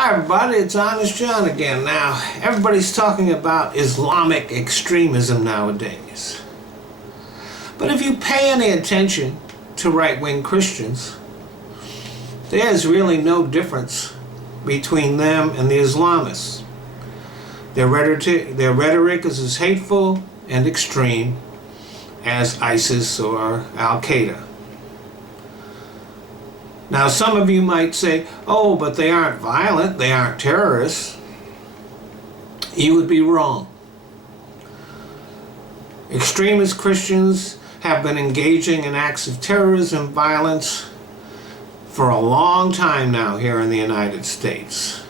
Hi everybody, it's Honest John again. Now, everybody's talking about Islamic extremism nowadays. But if you pay any attention to right-wing Christians, there's really no difference between them and the Islamists. Their rhetoric is as hateful and extreme as ISIS or Al-Qaeda. Now, some of you might say, oh, but they aren't violent, they aren't terrorists. You would be wrong. Extremist Christians have been engaging in acts of terrorism and violence for a long time now here in the United States.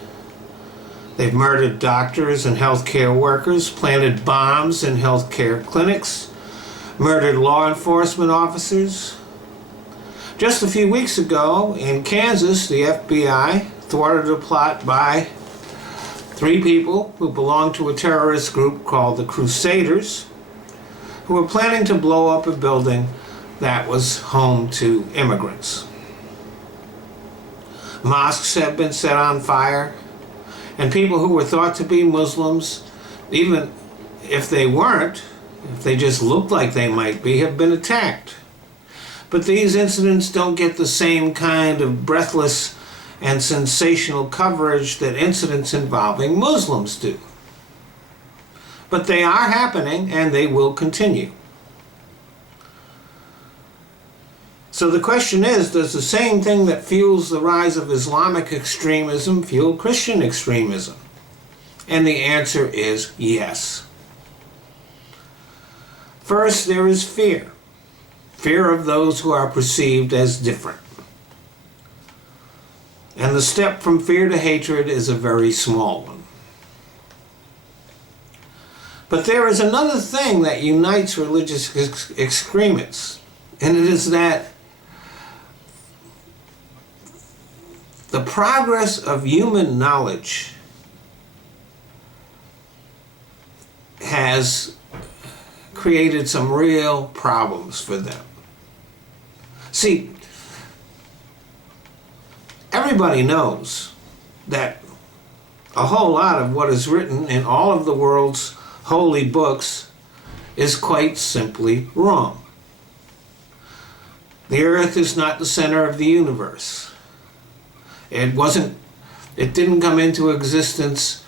They've murdered doctors and healthcare workers, planted bombs in healthcare clinics, murdered law enforcement officers. Just a few weeks ago in Kansas, the FBI thwarted a plot by 3 people who belonged to a terrorist group called the Crusaders, who were planning to blow up a building that was home to immigrants. Mosques have been set on fire, and people who were thought to be Muslims, even if they weren't, if they just looked like they might be, have been attacked. But these incidents don't get the same kind of breathless and sensational coverage that incidents involving Muslims do. But they are happening, and they will continue. So the question is, does the same thing that fuels the rise of Islamic extremism fuel Christian extremism? And the answer is yes. First, there is fear. Fear of those who are perceived as different. And the step from fear to hatred is a very small one. But there is another thing that unites religious extremists, and it is that the progress of human knowledge has created some real problems for them. See, everybody knows that a whole lot of what is written in all of the world's holy books is quite simply wrong. The earth is not the center of the universe. It didn't come into existence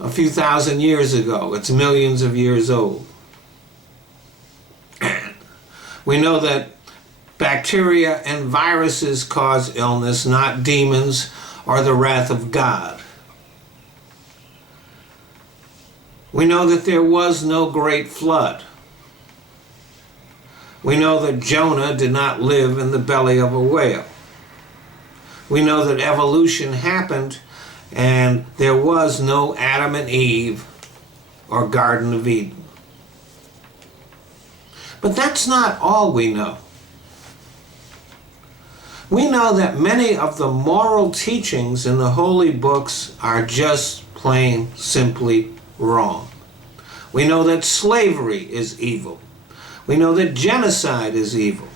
a few thousand years ago. It's millions of years old. We know that bacteria and viruses cause illness, not demons or the wrath of God. We know that there was no great flood. We know that Jonah did not live in the belly of a whale. We know that evolution happened and there was no Adam and Eve or Garden of Eden. But that's not all we know. We know that many of the moral teachings in the holy books are just plain simply wrong. We know that slavery is evil. We know that genocide is evil.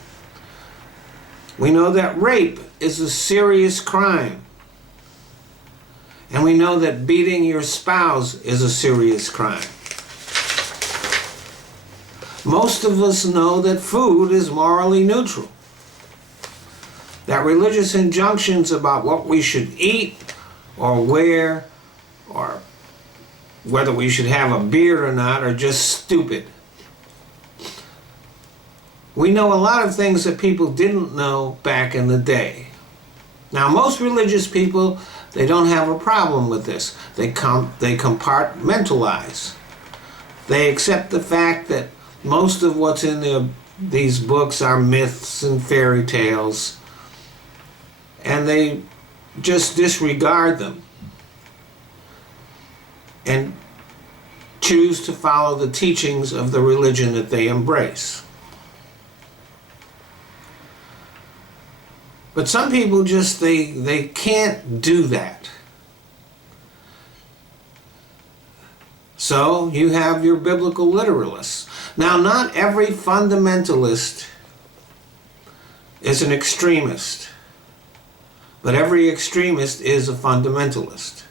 We know that rape is a serious crime. And we know that beating your spouse is a serious crime. Most of us know that food is morally neutral. That religious injunctions about what we should eat or wear or whether we should have a beard or not are just stupid. We know a lot of things that people didn't know back in the day. Now, most religious people, they don't have a problem with this. They compartmentalize. They accept the fact that most of what's in these books are myths and fairy tales, and they just disregard them and choose to follow the teachings of the religion that they embrace. But some people just, they can't do that. So you have your biblical literalists. Now, not every fundamentalist is an extremist, but every extremist is a fundamentalist.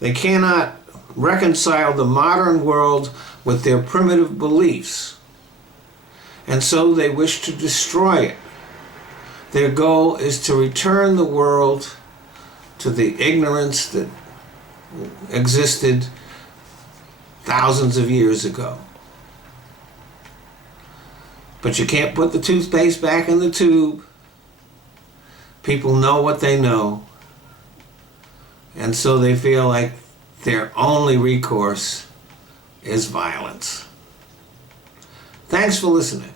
They cannot reconcile the modern world with their primitive beliefs, and so they wish to destroy it. Their goal is to return the world to the ignorance that existed thousands of years ago. But you can't put the toothpaste back in the tube. People know what they know, and so they feel like their only recourse is violence. Thanks for listening.